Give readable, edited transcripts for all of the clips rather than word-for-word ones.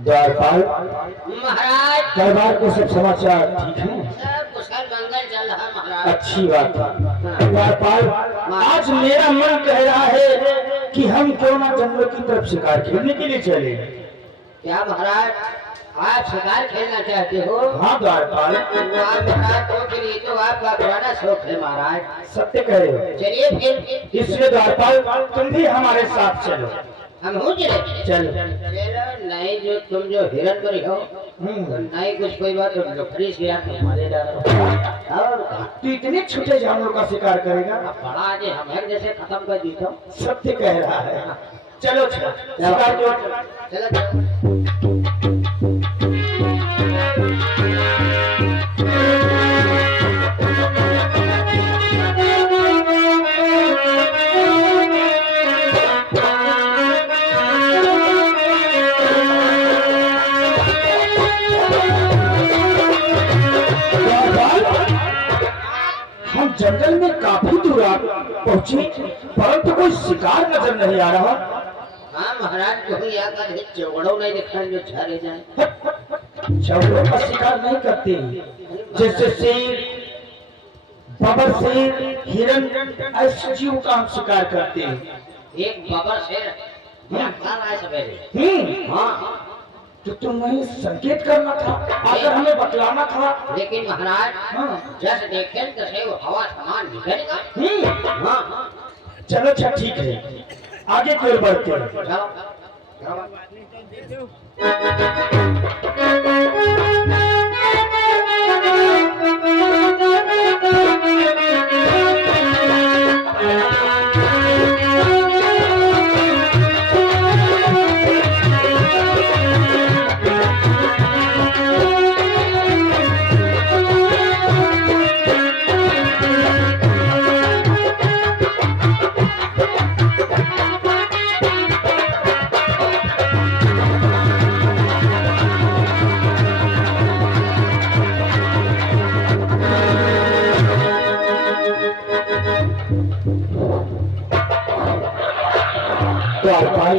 द्वारपाल महाराज, दरबार के सब समाचार ठीक है? सब कुशल मंगल चल रहा महाराज। अच्छी बात है। द्वारपाल, आज मेरा मन कह रहा है कि हम क्यों ना जंगलों की तरफ शिकार खेलने के लिए चले। क्या महाराज, आप शिकार खेलना चाहते हो? हाँ द्वारपाल, वाह महाराज, तो फिर ये तो आपका पुराना शौक है महाराज। सत्य कह रहे हो। चलिए फिर। इसलिए द्वारपाल तुम भी हमारे साथ चलो। हम हो चले चलो। चलो। नहीं जो तुम जो हिरन करी हो तो नहीं कुछ कोई बात तो लकड़ी से यार तुम्हारे डालो। और तू इतने छोटे जानवरों का शिकार करेगा? बड़ा आज हम एक जैसे खत्म कर दी तो। सत्य कह रहा है। चलो चलो शिकार जो चलो हम जंगल में काफी दूर पहुंचे परंतु कोई शिकार नजर नहीं आ रहा। हाँ महाराज, कोई आकर चौगड़ो नहीं दिखा जो छारे जाए। चौगड़ों का शिकार नहीं करते, जैसे शेर, बबर शेर, हिरन, ऐसे जीवों का हम शिकार करते हैं। एक बबर शेर खा रहा है सवेरे। हाँ, तो तुम्हें संकेत करना था, आकर हमें बतलाना था। लेकिन महाराज जैसे देखें तैसे वो हवा समान निकलेगा। हाँ चलो अच्छा ठीक है, आगे की ओर बढ़ते हैं। चलो द्वारपाल,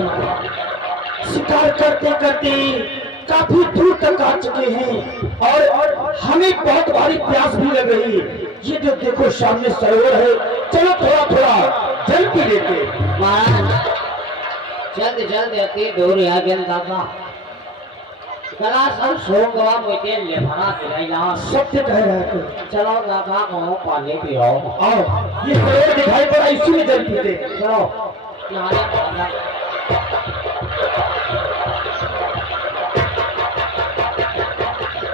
शिकार करते करते काफी दूर तक आ चुके हैं और हमें बहुत भारी प्यास भी लग रही है। ये जो देखो सामने सरोवर है, चलो थोड़ा थोड़ा जल पी लेते। महाराज जल्द जल्द अति दूर आ गए दादा। कला सब सोंगवा मुझे ले भरा दिलाइला। सत्य कह रहा है। चलो दादा को पानी पियो। आओ, ये सरोवर दिखाई पड़ा, इसी में जल पीते। चलो नहाने खाना।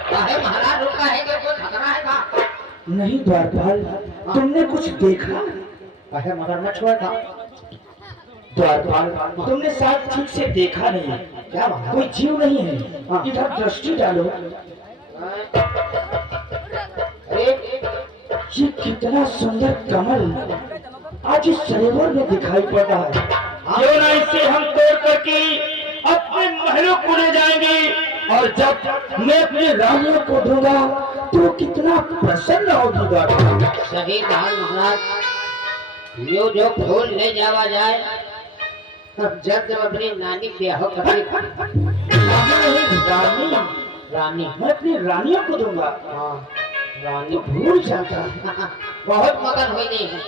काहे महाराज रुका है कि कोई खतरा है का? नहीं द्वारपाल, तुमने कुछ देखा? काहे मगरमच्छ हुआ था? द्वारपाल, तुमने शायद ठीक से देखा नहीं। क्या बात? कोई जीव नहीं है। इधर दृष्टि डालो। ये कितना सुंदर कमल आज इस सरोवर में दिखाई पड़ रहा है। क्यों ना इसे हम तोड़ करके अपने महलों को ले जाएंगे और जब मैं अपने रानियों को दूंगा तो कितना प्रसन्न होगी। द्वारपाल सही कहा महाराज। यो जो फूल ले जावा जाए तब जब अपनी नानी ब्याह कभी रानी, रानी मैं अपनी रानियों को दूंगा। रानी भूल जाता, बहुत मगन हुई नहीं है।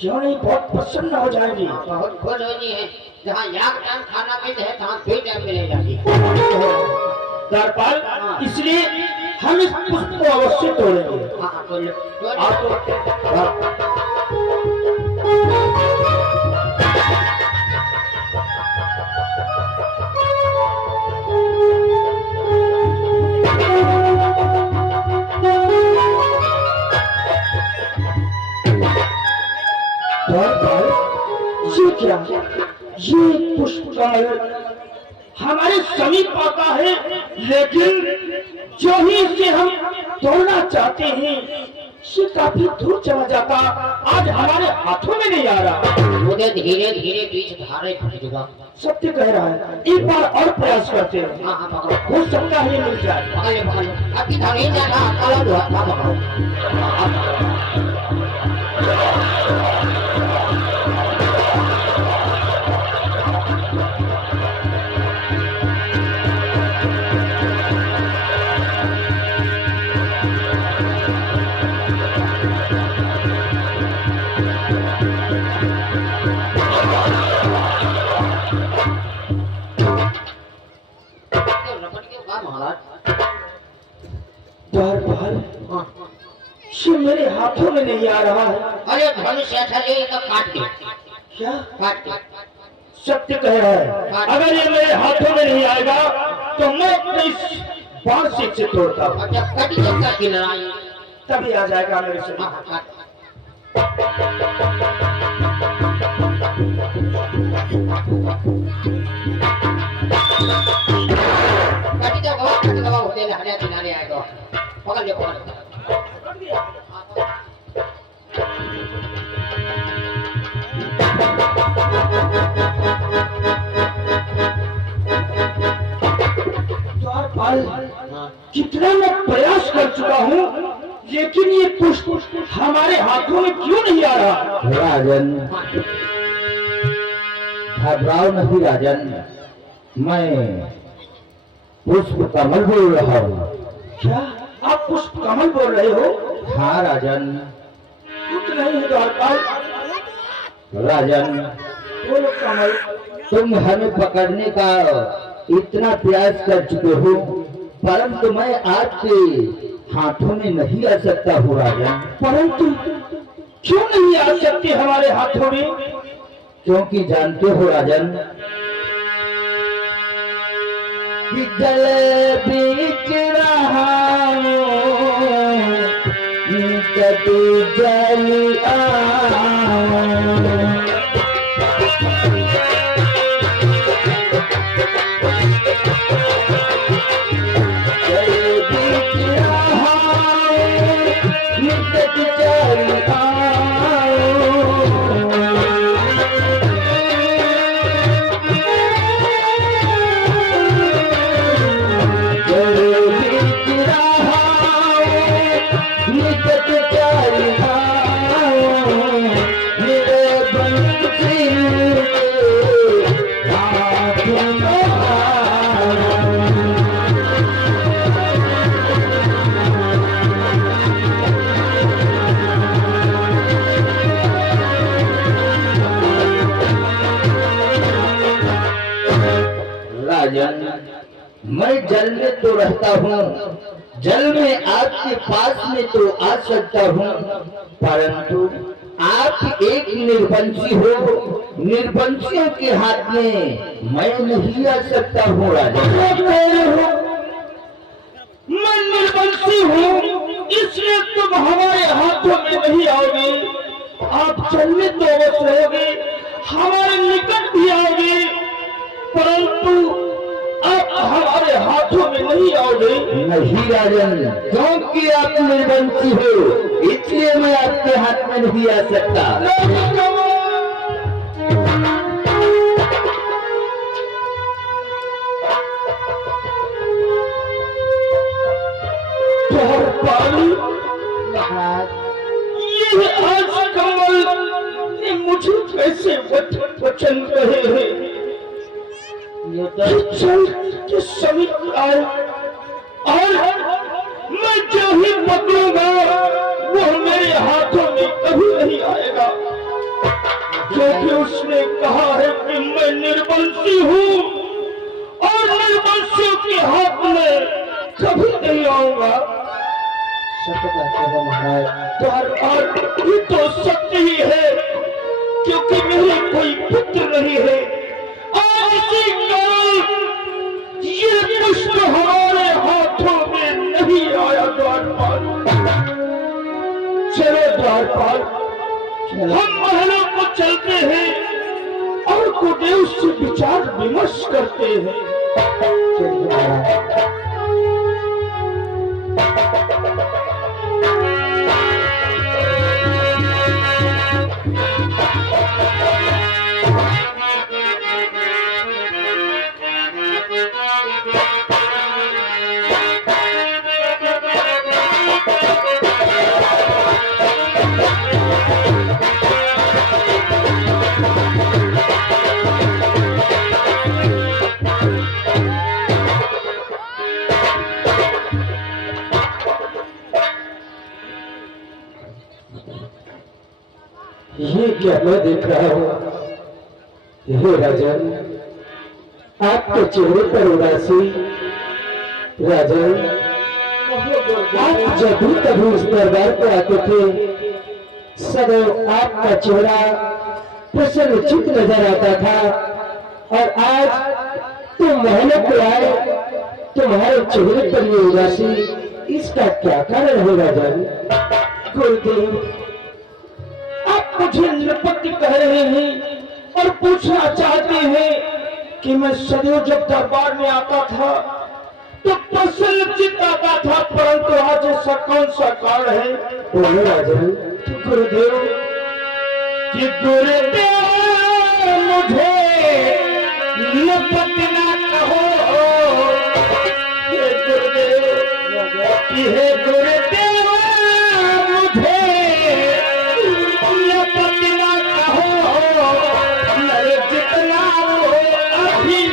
क्यों नहीं, बहुत प्रसन्न हो जाएगी। बहुत खुश होनी है। जहाँ एक टाइम खाना मिलते है तहाँ दो टाइम मिले जाती। द्वारपाल, इसलिए हम इस पुष्प को अवश्य तोड़ेंगे। हाँ बोलो आप तो ये क्या, ये पुष्प कमल हमारे समीप आता है, लेकिन जो ही इसे हम तोड़ना चाहते हैं ये काफी दूर चला जाता, आज हमारे हाथों में नहीं आ रहा। मुझे धीरे धीरे बीच धारे खींचेगा। सत्य कह रहा है, एक बार और प्रयास करते हैं। हाँ हाँ पकड़ो। हो सकता है ये मिल जाए। पकड़ो पकड़ो। अभी धारे जाना काला दुआ पकड़ो। नहीं आ रहा है। अरे धनुष ऐसा ले तो काट दे, क्या काट दे। सत्य कह रहा है? अगर ये मेरे हाथों में नहीं आएगा तो मैं अपने इस बाण से तोड़ता हूँ। अच्छा कटी जगह की लड़ाई तभी आ जाएगा मेरे से। हाँ, काट। कटी जगह होते हैं हरिया किनारे आएगा। पकड़ ले पकड़ ले। द्वारपाल, कितना मैं प्रयास कर चुका हूँ लेकिन ये पुष्प हमारे हाथों में क्यों नहीं आ रहा? राजन घबराओ नहीं राजन, मैं पुष्प कमल बोल रहा हूँ। क्या आप पुष्प कमल बोल रहे हो? हाँ राजन। कुछ नहीं है द्वारपाल। राजन बोलो कमल। तुम हमें पकड़ने का इतना प्रयास कर चुके हो परंतु मैं आपके हाथों में नहीं आ सकता हूँ राजन। परंतु क्यों नहीं आ सकते हमारे हाथों में? क्योंकि जानते हो राजन कि जल बीच रहा कभी जल आओ। मैं जल में तो रहता हूँ, जल में आपके पास में तो आ सकता हूँ परंतु आप एक निर्वंशी हो, निर्वंशियों के हाथ में मैं नहीं आ सकता हूँ राजा। मैं निर्वंशी हूँ इसलिए तुम हमारे हाथों में नहीं आओगे। आप जल में तो अवश्य रहोगे, हमारे निकट भी आओगे परंतु आप हमारे हाथों में नहीं आओगे। नहीं राजन, क्योंकि आप निर्वंशी हो इसलिए मैं आपके हाथ में नहीं आ सकता। ये आज कमल ने मुझे कैसे वचन कहे हैं के समीप आए और मैं जो ही पकड़ूंगा वो मेरे हाथों में कभी नहीं आएगा क्योंकि उसने कहा है कि मैं निर्वंशी हूँ और निर्वंशियों के हाथ में कभी नहीं आऊंगा। और ये तो सत्य ही है क्योंकि मेरे कोई पुत्र नहीं है। ये पुष्प हमारे हाथों में नहीं आया द्वारपाल। चलो द्वारपाल, हम महलों को चलते हैं और कुदेव से विचार विमर्श करते हैं। ये क्या मैं देख रहा हूँ? हे राजन, आपके चेहरे पर उदासी। राजन, आप जब भी कभी इस दरबार पर आते थे सदैव आपका चेहरा प्रसन्नचित्त नजर आता था, और आज तुम महलों पे आए, तुम्हारे चेहरे पर ये उदासी, इसका क्या कारण है राजन? गुरुदेव, आप मुझे नृपति कह रहे हैं और पूछना चाहते हैं कि मैं सदैव जब दरबार में आता था तो प्रसन्नचित्त आता था, परंतु आज ऐसा कौन सा कारण है? बोलो राजन। तो गुरुदेव, कि गुरुदेव मुझे नृपति ना कहो, हे गुरुदेव, कि हे गुरुदेव मुझे नृपति ना कहो, मेरे जितना हो अभी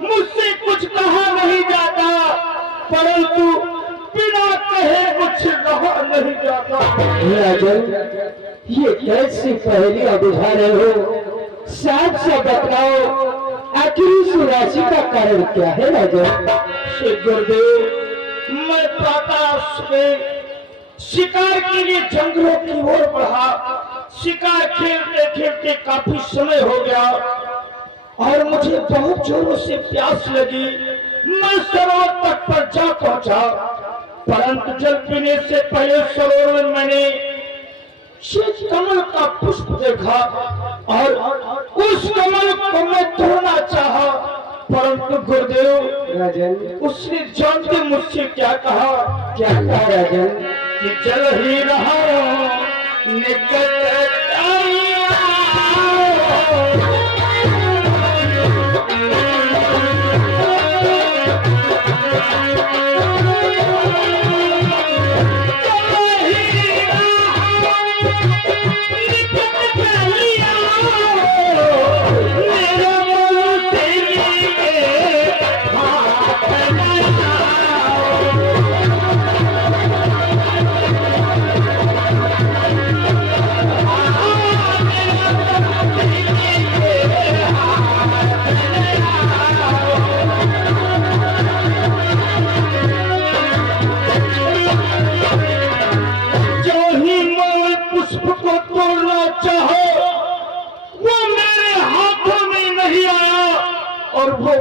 मुझसे कुछ कहा नहीं जाता, परंतु बिना कहे कुछ रहा नहीं जाता। राजन, ये कैसी पहेलियां बुझा रहे हो? साफ सा बताओ, आखिर इस उदासी का कारण क्या है राजन? श्री गुरुदेव, मैं प्रातः में शिकार के लिए जंगलों की ओर बढ़ा। शिकार खेलते खेलते काफी समय हो गया और मुझे बहुत जोरों से प्यास लगी। मैं सरोवर तट पर जा पहुंचा, परंतु जल पीने से पहले सरोवर में मैंने श्वेत कमल का पुष्प देखा और उस कमल को मैं तोड़ना चाहा, परंतु गुरुदेव राजन, उसने जानते मुझसे क्या कहा? क्या कहा राजन? कि चल ही रहा निकट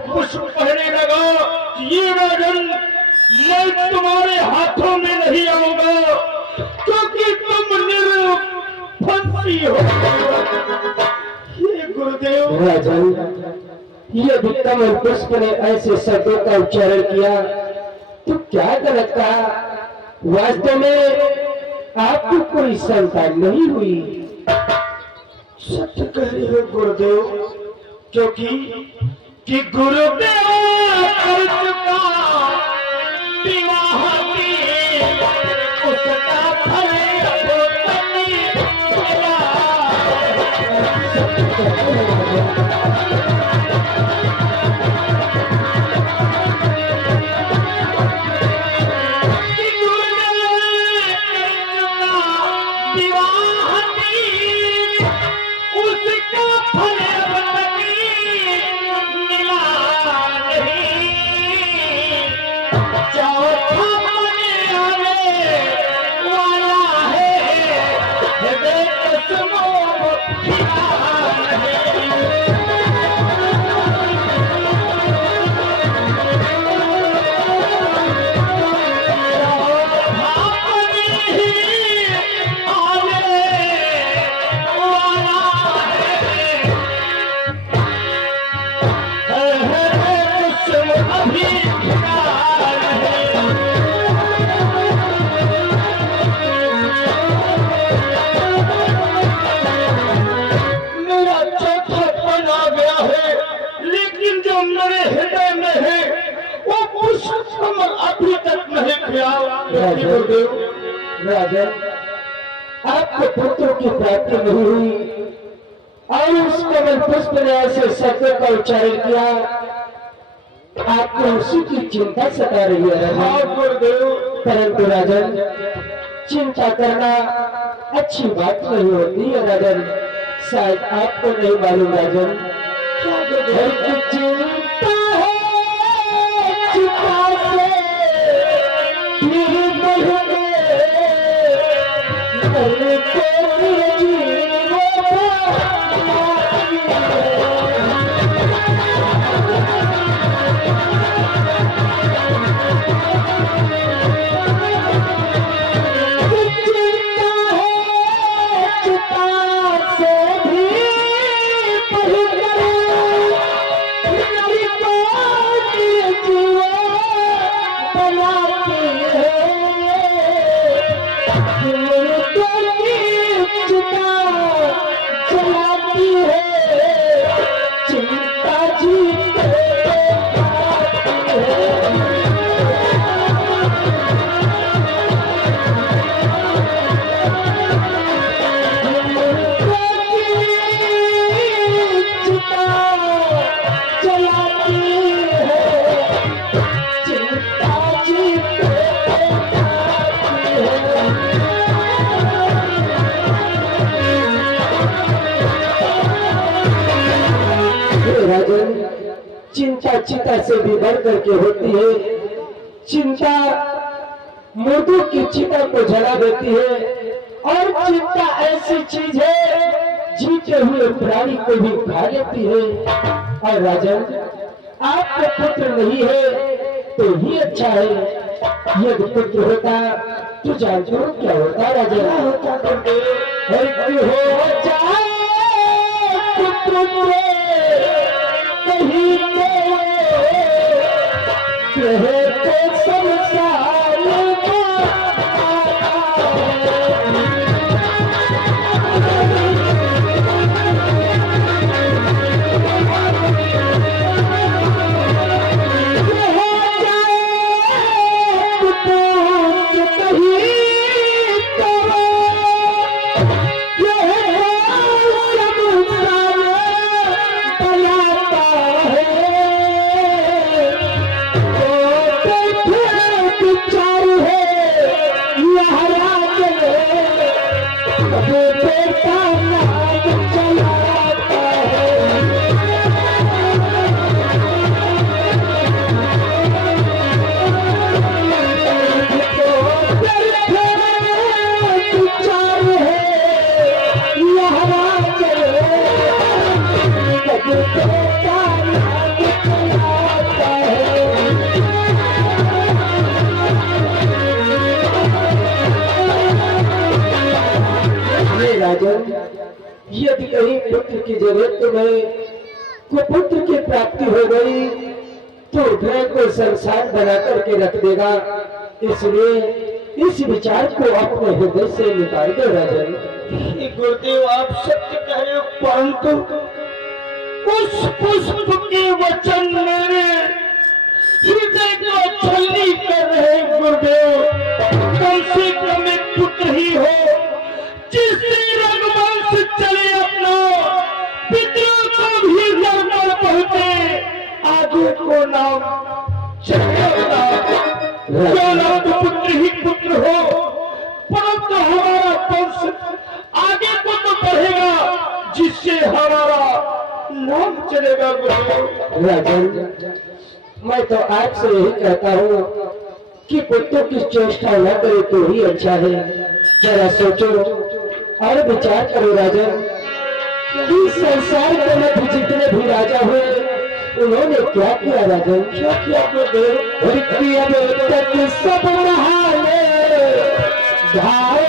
पुष्प कहने लगा कि ये राजन, मैं तुम्हारे हाथों में नहीं आऊंगा क्योंकि तुम निरफंसी हो। ये गुरुदेव राजन, ये कमल पुष्प ने ऐसे शब्दों का उच्चारण किया तो क्या गलत कहा? वास्तव में आपको कोई संतान नहीं हुई। सत्य कह रही हो गुरुदेव, कि गुरुदेव कर चुका विवाह की, उसका फल जाओ क्या बेनती गुरुदेव? राजन, आपके पुत्रों की प्राप्ति नहीं हुई और उस कमल पुष्प ने ऐसे शब्दों का उच्चारण किया, आपको उसी की चिंता सता रही है राजन। हाँ गुरुदेव। परंतु राजन, चिंता करना अच्छी बात नहीं होती है राजन। शायद आपको नहीं मालूम राजन, एक चिंता है चिंता से फिर बढ़ गए, कोई जीवन चलाती है चिंता जीत चलाती है चिंता जीत राजन, चिंता चिता से भी बढ़ करके होती है। चिंता मुर्दों की चिता को जला देती है और चिंता ऐसी चीज है जीते हुए प्राणी को भी खा लेती है। और राजन, आपका पुत्र नहीं है तो ही अच्छा है, यदि पुत्र होता तो जानते हो क्या होता राजन? होता हो जाए पुत्र कहीं तो संसार राजन, यदि कहीं पुत्र की जरूरत तुम्हें को पुत्र की प्राप्ति हो गई तो हृदय को संसार बना करके रख देगा। इसलिए इस विचार को अपने हृदय से निकाल दो राजन। गुरुदेव आप सत्य कहे, परंतु उस पुष्प के वचन मेरे हृदय को छलनी कर रहे गुरुदेव। कम से कम एक पुत्र ही हो जिससे रघुवंश चले, अपना पितरों को भी नरक पहुंचे, आगे को नाम चलेगा। क्यों ना तो पुत्र ही पुत्र हो, परंतु हमारा वंश आगे को तो बढ़ेगा जिससे हमारा नाम चलेगा गुरुदेव। राजन, मैं तो आपसे यही कहता हूँ कि पुत्रों की चेष्टा न करे तो ही अच्छा है। जरा सोचो और विचार करो राजन, इस संसार के मध्य जितने भी राजा हुए उन्होंने क्या किया राजन? क्या किया गुरुदेव? अब तक सब नहाए धाए,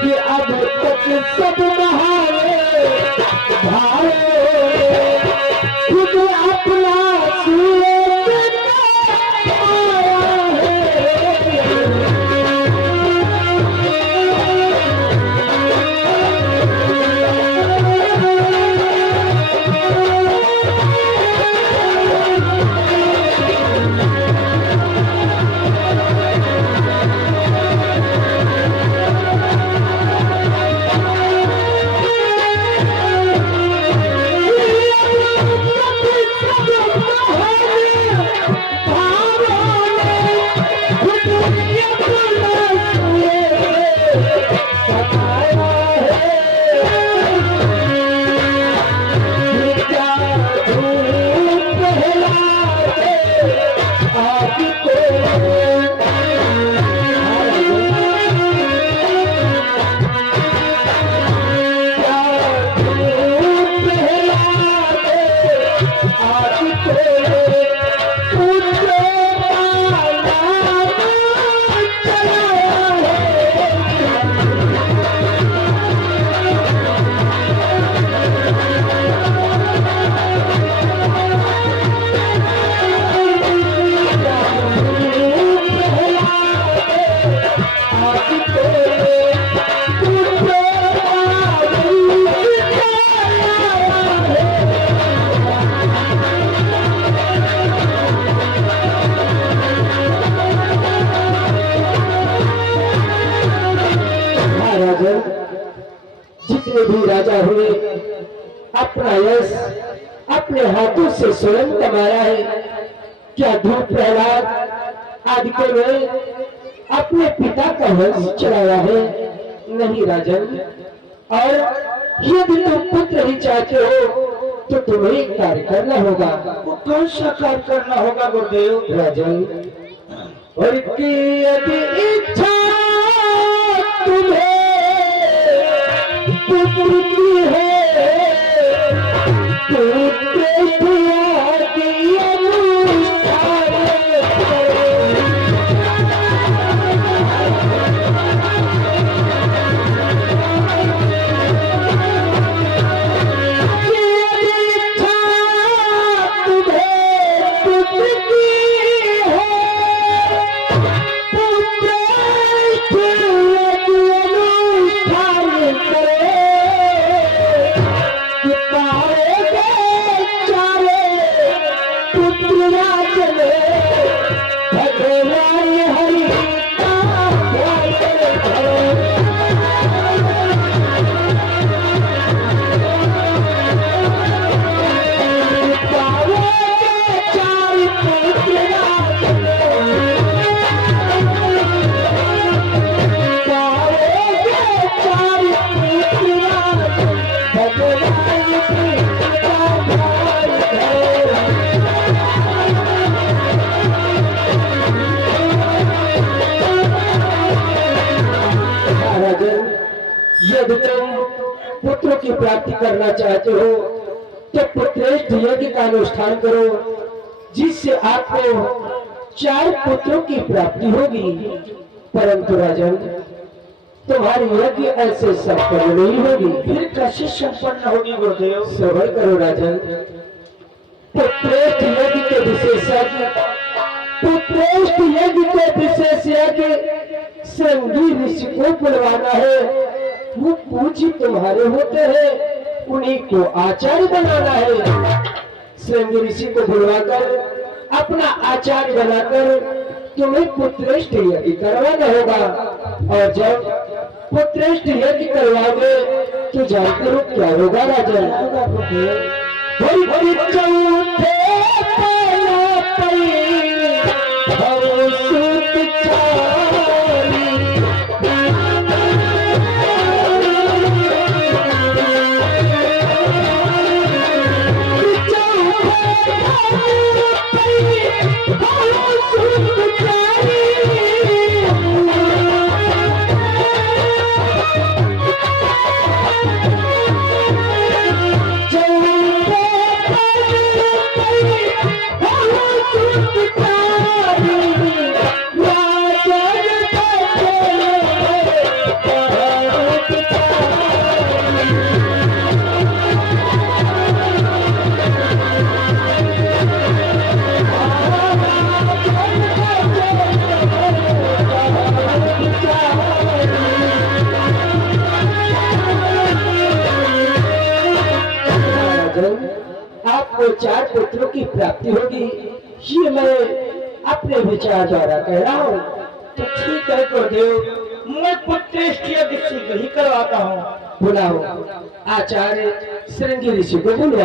कि अब तक सब नहाए धाए, खुद अपना सूरज आया है। जितने भी राजा हुए अपना यश अपने हाथों से स्वयं कमाया है। क्या ध्रुव प्रहलाद आदि को ने अपने पिता का वंश चलाया है? नहीं राजन। और यदि तुम पुत्र ही चाहते हो तो तुम्हें एक कार्य करना होगा। वो कौन सा कार्य करना होगा गुरुदेव? राजन, और की यदि इच्छा तुम्हें पुत्र की है तो प्रेतिया की अनुष्ठान यदि तुम पुत्रों की प्राप्ति करना चाहते हो तो पुत्रेष्ठ यज्ञ का अनुष्ठान करो, जिससे आपको 4 पुत्रों की प्राप्ति होगी। परंतु राजन, तुम्हारी यज्ञ ऐसे संपन्न नहीं होगी। फिर कैसे संपन्न होगी गुरुदेव? सबर करो राजन। पुत्रेष्ठ यज्ञ के विशेषज्ञ पुत्रेष्ठ यज्ञ के विशेषज्ञ श्रृंगी ऋषि को बुलवाना है। वो पूज्य तुम्हारे होते हैं, उन्हीं को आचार्य बनाना है। श्रृंगी ऋषि को बुलवाकर अपना आचार्य बनाकर तुम्हें पुत्रेष्ठ यज्ञ करवाना होगा। और जब पुत्रेष्ठ यज्ञ करवाओगे तो जानते हो क्या होगा राजन? चौथे आपको 4 पुत्रों की प्राप्ति होगी। ये मैं अपने विचार द्वारा कह रहा हूँ। तो ठीक है गुरुदेव, मैं पुत्रेष्ठ यज्ञ ही करवाता हूँ। बुलाओ आचार्य श्रृंगी ऋषि को बुलाओ।